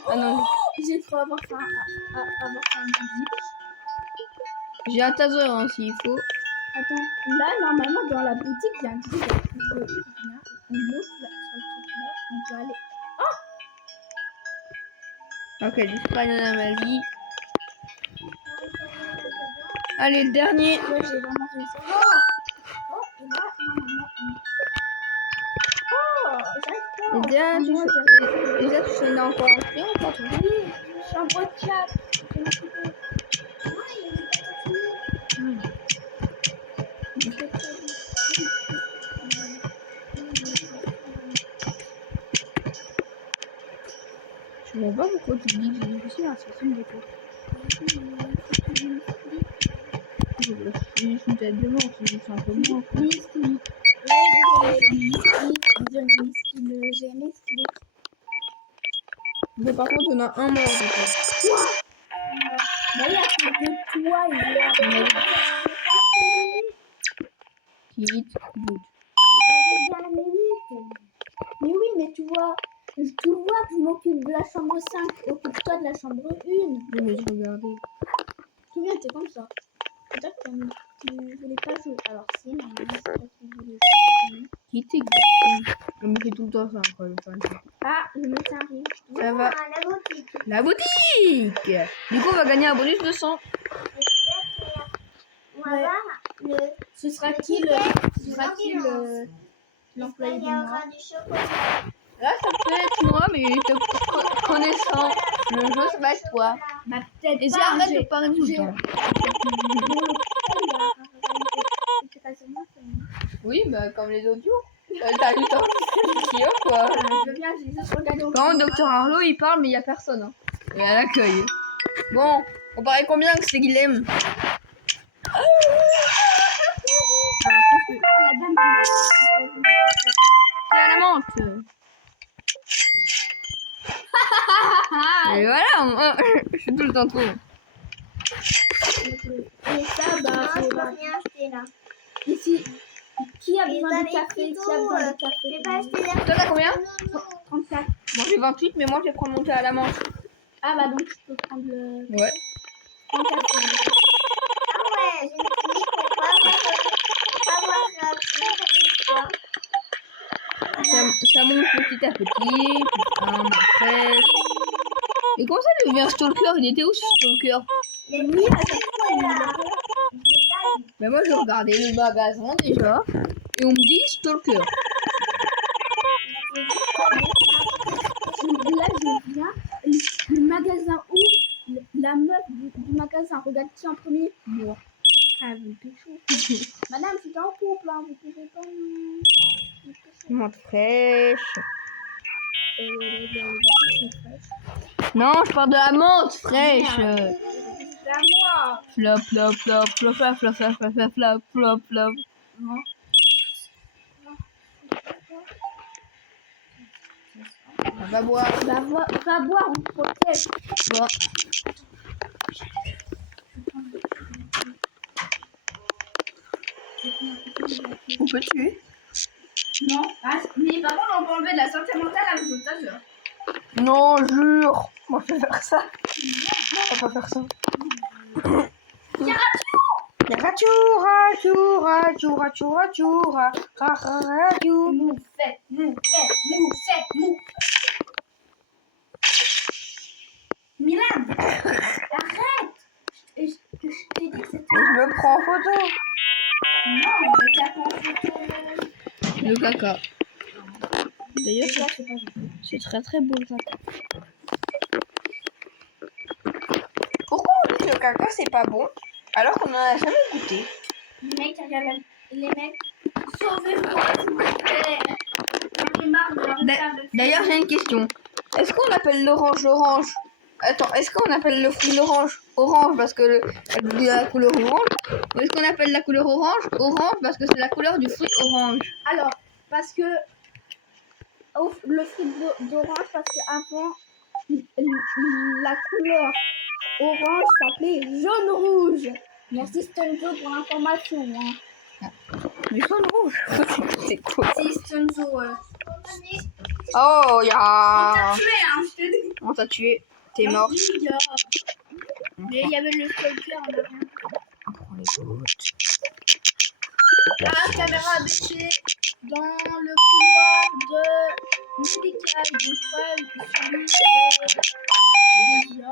Ah non, J'ai cru avoir fait un glitch. j'ai un taser hein, s'il faut. Attends, là, normalement, dans la boutique, il y a un glitch. Je viens, on monte là, sur le truc là, on peut aller. Ok, disparaît l'anomalie. Allez, le dernier. Ouais, j'ai vraiment réussi. Oh, et là, normalement, Oh, j'arrive pas. Déjà, tu Moi, déjà, tu sais encore un client ou pas toi? Oui, chambre 4. Je vais m'occuper. Je vois pas pourquoi tu te dis que c'est difficile à sortir de toi. C'est juste une tête de mort, c'est juste un peu moins. Quoi. Mais par contre, on a un mort de toi. Hit, good. Mais oui, mais tu vois que je m'occupe de la chambre 5. Occupe-toi de la chambre 1. Oui, mais je regardais. Tout bien, t'es comme ça. Peut-être que tu voulais pas jouer. Alors si, normalement, c'est toi qui voulais jouer. Hit est good. On me fait tout le temps ça, quoi, le fan. Ah, le médecin arrive. Ça va. La boutique. La boutique. Du coup, on va gagner un bonus de 100. On va voir le. Ce sera qui l'employé du mois? Du chocolat. Là, ça peut être moi, mais te connaissant le jeu, ça va être toi. Bah, peut-être Et pas. arrête de parler tout le temps. Oui, bah comme les audios. T'as eu le temps de dire quoi. Quand Dr Arlo il parle, mais il y a personne. Hein. Et à l'accueil. Bon, on paraît combien que c'est Guilhem? C'est à la menthe. Et voilà, je suis tout le temps trop. Et ça, bah, Non, je peux rien acheter là. ici, qui a Mais besoin dans de les café? Qui a fritos, besoin de je café? vais pas acheter la. Toi t'as combien? Non. 34. Moi j'ai 28, mais moi je vais prendre mon thé à la menthe. Ah bah donc tu peux prendre le... Ouais. 34. Ah ouais, j'ai une clinique pour pas avoir la Ça monte petit à petit. Putain, ma fraîche. Et comment ça devient stalker? Il était où ce stalker? Oui, à chaque fois là. Ben moi je regardais le magasin déjà. Et on me dit stalker. Là, je viens, le magasin ouvre, la meuf du magasin regarde qui en premier? Moi. Ah, vous me pécho. Madame, c'est en couple, hein, vous pouvez pas me... Menthe fraîche. Non, je parle de la menthe fraîche. C'est à moi. Flop, flop, flop, flop, flop, flop, flop, flop, flop, flop, flop, flop. Non. Va boire. Va boire, on te protège. Bon. On peut tuer. Non, ah, mais par contre, on peut enlever de la santé mentale avec le taser. Non, jure. Moi, je vais faire ça. On va pas faire ça. Mou, fait, mou. Milan, arrête. Je t'ai dit que c'était... Je me prends en photo. Non, mais t'as pas en photo. Le caca. D'ailleurs, Ça, c'est pas gentil. c'est très très beau le caca. Pourquoi on dit que le caca c'est pas bon alors qu'on en a jamais goûté? Les mecs, regardent les mecs. Sauvez-moi, s'il vous plaît. J'en ai marre de leur table. D'ailleurs, j'ai une question. Est-ce qu'on appelle l'orange Attends, est-ce qu'on appelle le fruit orange parce que de la couleur orange, ou est-ce qu'on appelle la couleur orange parce que c'est la couleur du fruit orange? Alors, parce que le fruit d'orange, parce qu'avant, la couleur orange s'appelait jaune-rouge. Merci Stonzo pour l'information. Hein. Du jaune rouge. C'est quoi? Si Stonzo. Oh, On t'a tué, hein, je te dis. on t'a tué. T'es mort. Mais il y avait le stalker en arrière. Prends les côtes. La caméra baissée dans le couloir de médical. Donc, je crois celui de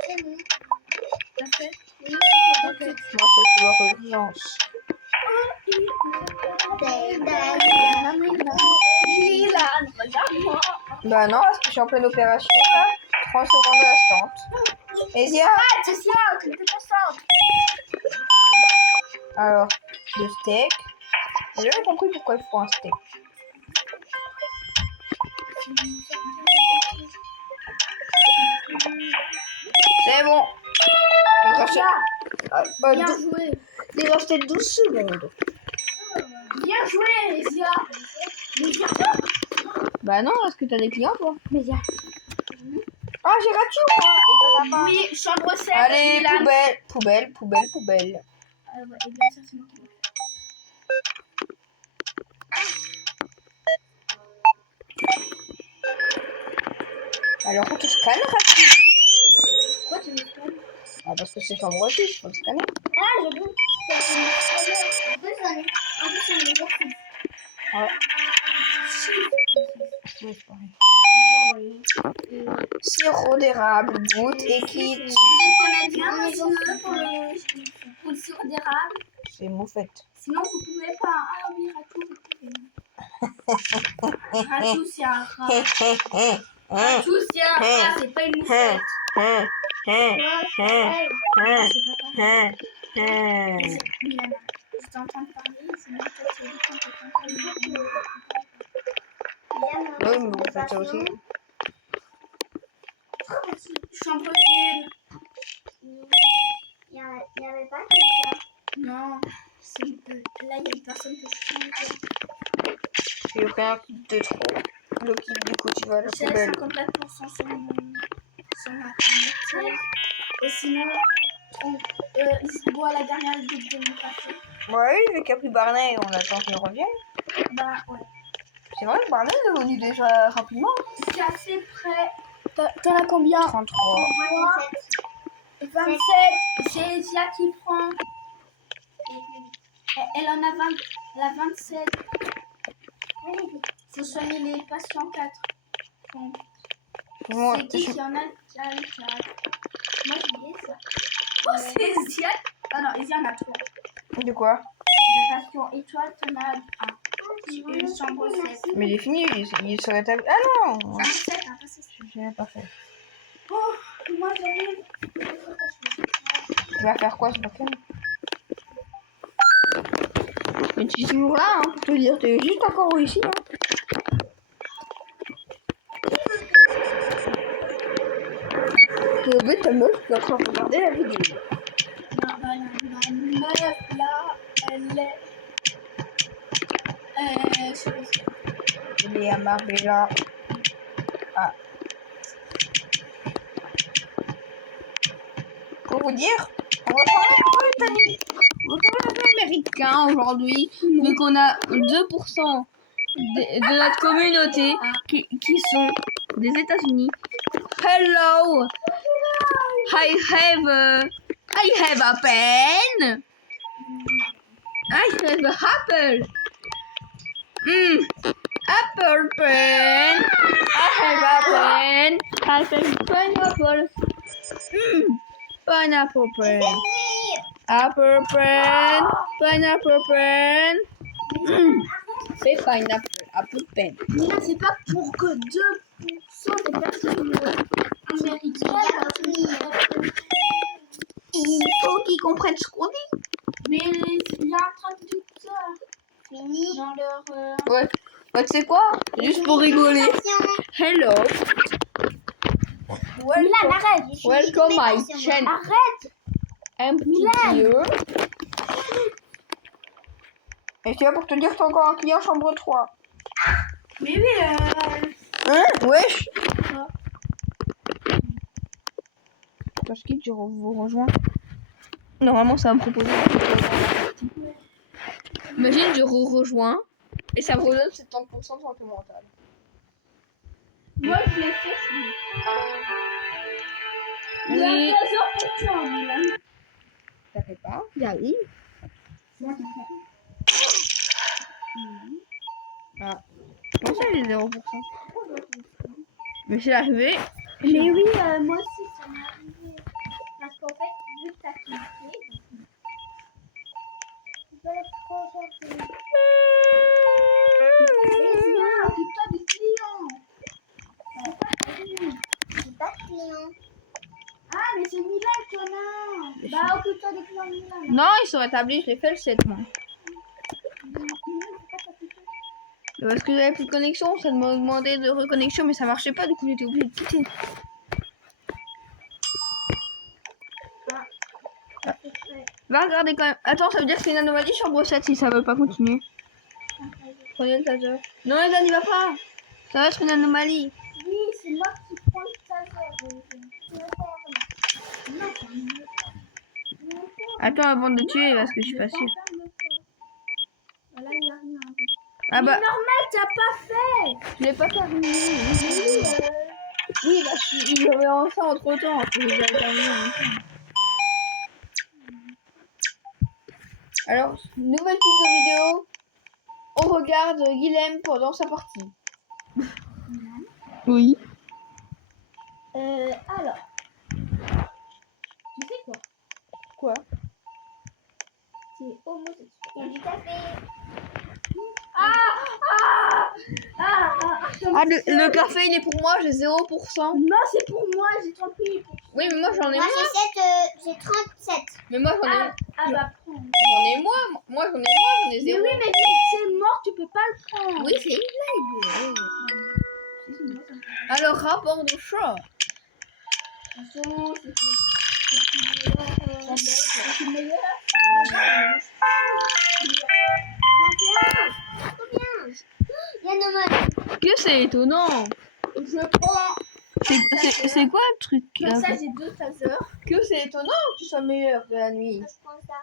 C'est bon. T'as fait? Oui, Moi, c'est couleur urgence. Bah non, parce que je suis en pleine opération là. 3 secondes restantes. Esia, C'est ça, tu te concentres. alors, le steak. J'ai jamais compris pourquoi il faut un steak. C'est bon. Il reste... Bien joué. il restait 12 secondes. Bien joué, Zia. Média. Bah non, est-ce que t'as des clients toi? Média. Ah, j'ai raté moi. Et t'en as pas. Oui, chambre 7. Allez, Milan. poubelle. Ouais, et bien ça, c'est moi qui l'ai fait. Alors, on te scanne, Rati. Pourquoi tu me scannes? Ah, parce que c'est chambre 6, faut le scanner. Ah, j'ai vu. En plus, on est exercice. Ouais. Oui, c'est pareil. Sirop d'érable, goutte et kit. Vous êtes comédien, monsieur, pour le sirop d'érable. C'est moufette. Sinon, vous pouvez pas. Ah oui, Ratou, vous pouvez. Ratou, c'est un rat. Ratou, c'est un rat, c'est pas une moufette. Milana, j'étais en train de parler, c'est moi qui ai dit quand t'étais en train de parler. Oui, mais vous faites ça aussi. Chambre 1. Il n'y avait pas quelqu'un. Non, là, il y a une personne que je change. Il y a aucun kit de trop. Le kit, du coup, tu vas à la J'ai poubelle. 54% sur ma carte. Et sinon, je bois la dernière goutte de mon café. Ouais, vu qu'il n'y a plus Barney, on attend qu'il revienne. Bah, ouais. C'est vrai que Barney est venu déjà rapidement. Café prêt. T'en as combien? 33. 27. C'est Zia qui prend. Elle en a 20. Elle a 27. Faut soigner les patients 4. Donc, Moi, c'est qui en a 4. Moi, j'ai dit ça. Oh, c'est Zia. Ah non, Zia en a 3. de quoi? La passion étoile, t'en as 1. Une chambre 7. Mais il est fini, il se rétablit. Ah non! Chambre 7, hein, pas 6. J'ai pas fait. Oh, moi j'arrive. Tu vas faire quoi ce week-end? Mais tu es toujours là, hein, pour te dire, t'es juste encore ici. Hein. Tu veux ta meuf, tu es en train de regarder la vidéo. Ma meuf là, elle est. Je sais pas si. Il est à Marbella. Ah. Pour vous dire, on va parler un peu américain aujourd'hui, vu qu'on a 2% de notre communauté qui sont des États-Unis. Hello, I have a pen. I have a apple. Apple pen. I have a pen. I have pineapple. Pineapple pen. Apple pen. Pineapple pen. C'est pineapple. Apple pen. Nina, c'est pas pour que 2% des personnes américaines. Il faut qu'ils comprennent ce qu'on dit. Mais il y a un traducteur Fini. dans leur. Ouais. Ouais, tu sais quoi? Juste pour rigoler. Hello. Milan, arrête. Welcome my channel. Arrête. Un petit Milan. vieux. Et c'est là pour te dire que t'as encore un client chambre 3. Mais oui, Hein? Wesh. Quand je quitte, je vous rejoins. Normalement, ça va me proposer. Imagine, je rejoins. Et ça me redonne 70% de santé mentale. moi je l'ai fait. Il y a Oui. 15 heures pour toi, Milan. T'inquiète pas, j'arrive. C'est moi qui fais. Ah. Comment ça, les 0%? Mais c'est arrivé. Mais oui, moi aussi, ça m'est arrivé. Parce qu'en fait, vu que t'as cliqué, occupe-toi du client. J'ai pas de client. Ah, mais c'est Milan qui en a. Bah, occupe-toi des clients Milan. Non, ils sont rétablis, je l'ai fait le 7 mois. Parce que j'avais plus de connexion, ça m'a demandé de reconnexion, mais ça marchait pas, du coup j'étais obligée de quitter. Va regarder quand même. Attends, ça veut dire que c'est une anomalie chambre 7 si ça veut pas continuer. Prenez le taser. Non, les gars, n'y va pas. Ça va être une anomalie. Oui, c'est moi qui prends le taser. Non, c'est un nouveau. Attends avant de tuer parce que je suis pas sûre. Voilà, il n'y a rien. Ah bah, Mais normal, t'as pas fait. je l'ai pas terminé. Oui, bah je vais en faire entre temps. Faut que je l'aille terminer en même temps. Alors, nouvelle petite vidéo. On regarde Guilhem pendant sa partie. Oui. Alors. Tu sais quoi? Quoi? C'est homosexuel. Il y a du café. Le café il est pour moi, j'ai 0%. Non, c'est pour moi, j'ai 38. Oui, mais moi j'en ai Moi, moins. j'ai 37. Mais moi j'en ai. Bah prends. J'en ai moins. Moi j'en ai moins, j'en ai Mais 0. oui, mais c'est mort, tu peux pas le prendre. Oui, c'est une blague. Alors, rapport de chat. Attention, c'est meilleur. Trop bien. Il y a Nomad. Que c'est étonnant. Je prends. C'est quoi le truc Comme ça, j'ai 2 tasers. Que c'est étonnant que tu sois meilleur de la nuit. Je prends ça.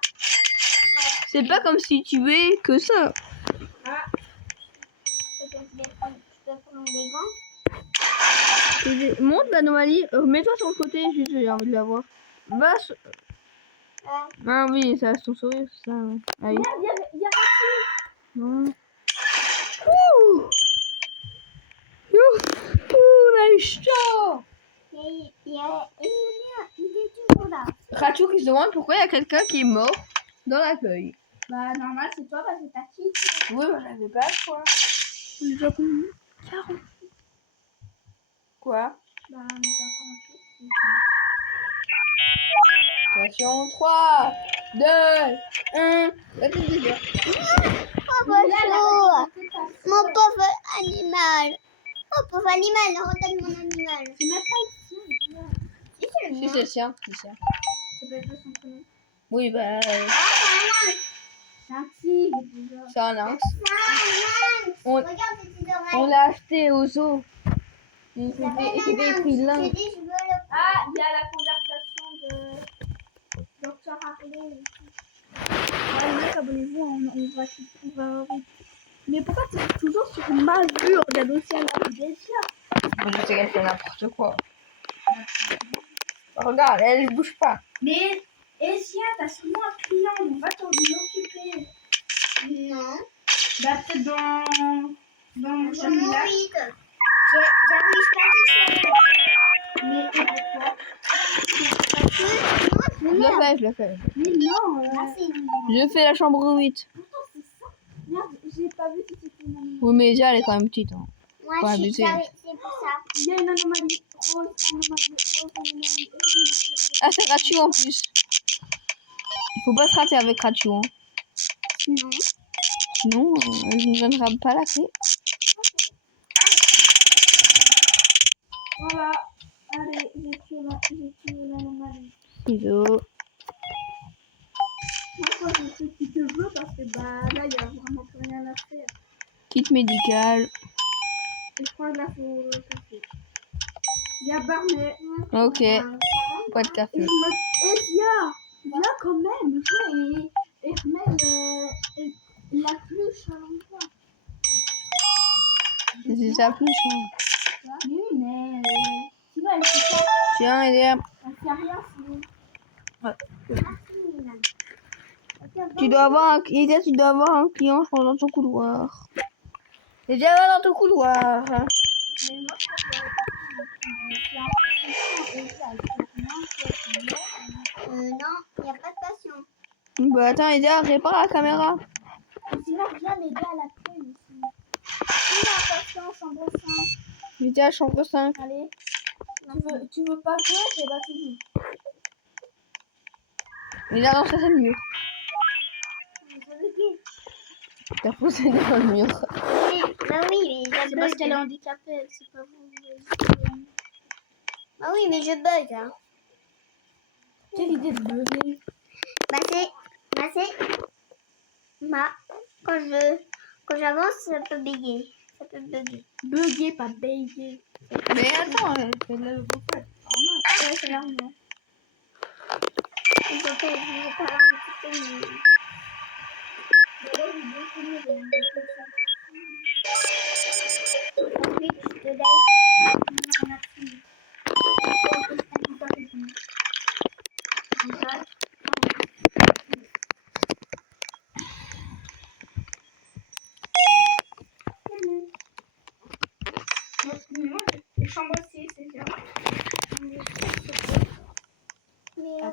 C'est pas comme si tu es que ça. Peut-être je peux prendre des gants. Monte l'anomalie. Mets-toi sur le côté, juste j'ai envie de la voir. Va. Ah oui, ça a son sourire, ça. Allez. Il y a Non. Ouh, on a eu chaud. Il est toujours là. Rachou qui se demande pourquoi il y a quelqu'un qui est mort dans l'accueil. Bah, normal, c'est toi parce que t'as quitté. Oui, moi j'avais pas le choix. On est déjà combien 40. Quoi? Bah, on est à 48. Attention, 3, 2, 1. Pauvre chou. Mon pauvre animal. Oh, pauvre animal, redonne mon animal. C'est même pas le sien. Si, c'est le Si, mien. c'est le sien. C'est ça. Ça peut être son prénom. Oui, bah, Ah, c'est un lynx. C'est un tigre déjà. c'est un lynx. C'est un lynx. On- Regarde ses petites oreilles. On l'a acheté au zoo. Il s'appelle un C'était lynx. écrit J'ai lynx. dit, je veux le Ah, il y a la conversation de Dr. Harlow. Ouais, les mecs, abonnez-vous, on va. Mais pourquoi tu es toujours sur ma vue? Regarde aussi à la vidéo. Je sais qu'elle fait n'importe quoi. Regarde, elle bouge pas. Mais, Essia, t'as sûrement un client, on va t'en occuper. Non. Bah, peut-être dans celui-là. J'arrive pas tout seul. Mais pourquoi? Je le fais. Mais non, Merci. Je fais la chambre 8. pourtant c'est ça. Merde, j'ai pas vu si c'était une anomalie. Oui, mais déjà, elle est quand même petite. Hein. Moi, Pas je suis abuser. c'est pour ça. Il y a une anomalie. Rose, anomalie. Ah, c'est Rachou en plus. Il faut pas se rater avec Rachou. Hein. Non. Sinon, elle ne donnera pas la clé. Voilà. Allez, j'ai tué l'anomalie. Ciseaux. Moi, quand je fais qui te veut, parce que bah là, il y a vraiment plus rien à faire. Kit médical. Et je crois que là, faut le café. Il y a Barnet. Ok. Pas de Et café. je me... viens quand même, viens et remets la pluche à l'endroit. C'est ça plus cher. Oui, mais sinon elle fait ça. Tiens, Elia. Elle fait rien sinon. Tu dois avoir un client dans ton couloir. Elia, va dans ton couloir. Mais moi, je Non, il n'y a pas de passion. Bah attends, Elia, répare la caméra. sinon, viens m'aider à la clé aussi. Sinon, attention, chambre 5. Elia, chambre 5. Allez. Tu veux pas jouer? C'est pas fini. Elia, dans le mur. T'as poussé dans le mur. Oui, bah oui, mais C'est parce qu'elle est handicapée, c'est pas vous. Bah oui, mais je bug. Hein. Quelle idée de bugger. Quand j'avance, ça peut bugger. Ça peut bugger. Bugger, pas bailler. Mais attends, elle fait de la locomotive. Ouais, c'est normal. Je vais pas un petit peu mieux. Ensuite, je te laisse. Non, merci. Les chambres aussi, c'est bien. Mais il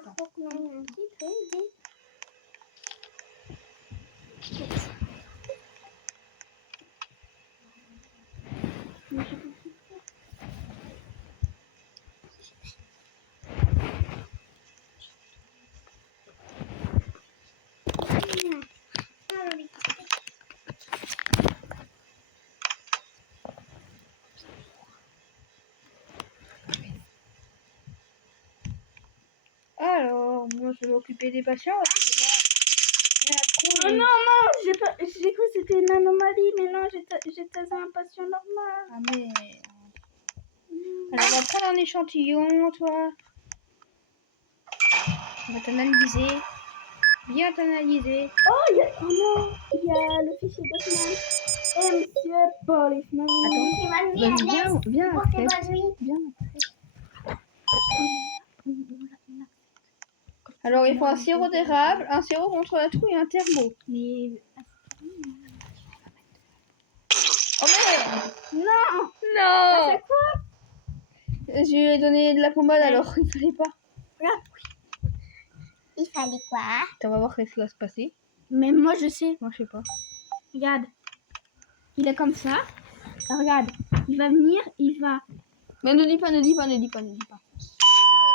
faut qu'on aille un petit peu aider. Alors, moi je vais m'occuper des patients. Oh non, j'ai cru que c'était une anomalie, mais non, j'étais un patient normal. Ah mais... Alors on va prendre un échantillon, toi. On va t'analyser. Bien t'analyser. Oh non, il y a le fichier document. Et monsieur Policeman. Attends, viens, Portez accepte. bonne nuit. Viens. Alors il faut un sirop d'érable, un sirop contre la toux et un thermo. Mais... Oh merde! Non. Non! C'est quoi? Je lui ai donné de la pommade alors il fallait pas. Il fallait quoi? On va voir ce qui va se passer. Mais moi, je sais. Moi je sais pas. Regarde. Il est comme ça. Regarde. Il va venir, il va... Mais ne dis pas.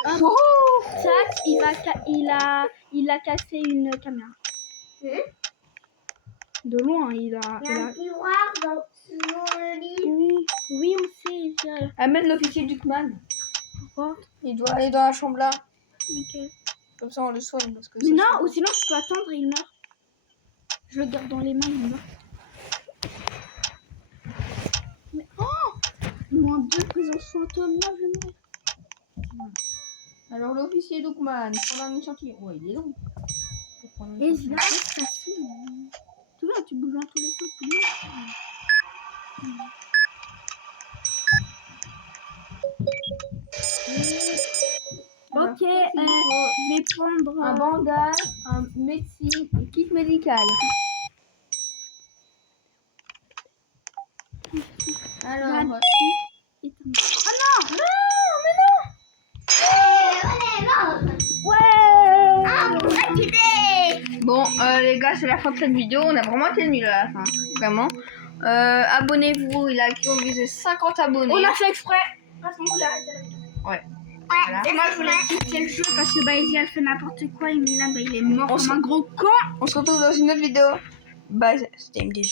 Hop. Oh! Tac, il a cassé une caméra. De loin, il Il y a a... un tiroir sur le lit. Oui, on sait. Viens. Amène l'officier Duckman. Pourquoi? Il doit aller dans la chambre là. Ok. Comme ça on le soigne parce que Mais ça, non, c'est ou sinon je peux attendre et il meurt. Je le garde dans les mains, il meurt. Mais oh! Moins 2 présence fantôme, là je meurs. Alors l'officier Duckman, prendre un échantillon. Ouais, il est long. Pour prendre un Et échantillon. là, c'est facile. Tu vois, tu bouges dans tous les sens, tu meurs. Alors, Ok, il faut je vais prendre un bandage, un médecine, un kit médical. Alors, Ah non! Ouais! Ah, activé! bon, les gars, c'est la fin de cette vidéo. On a vraiment été nuls à la fin, vraiment. Abonnez-vous, il a visé 50 abonnés. On a fait exprès! Parce qu'on voulait arrêter la vidéo. Ouais. Ouais, Et moi je voulais quitter le jeu parce que Baïsi elle fait n'importe quoi et Milan il est mort On comme se- un gros con! On se retrouve dans une autre vidéo. Bye, c'était MDJ.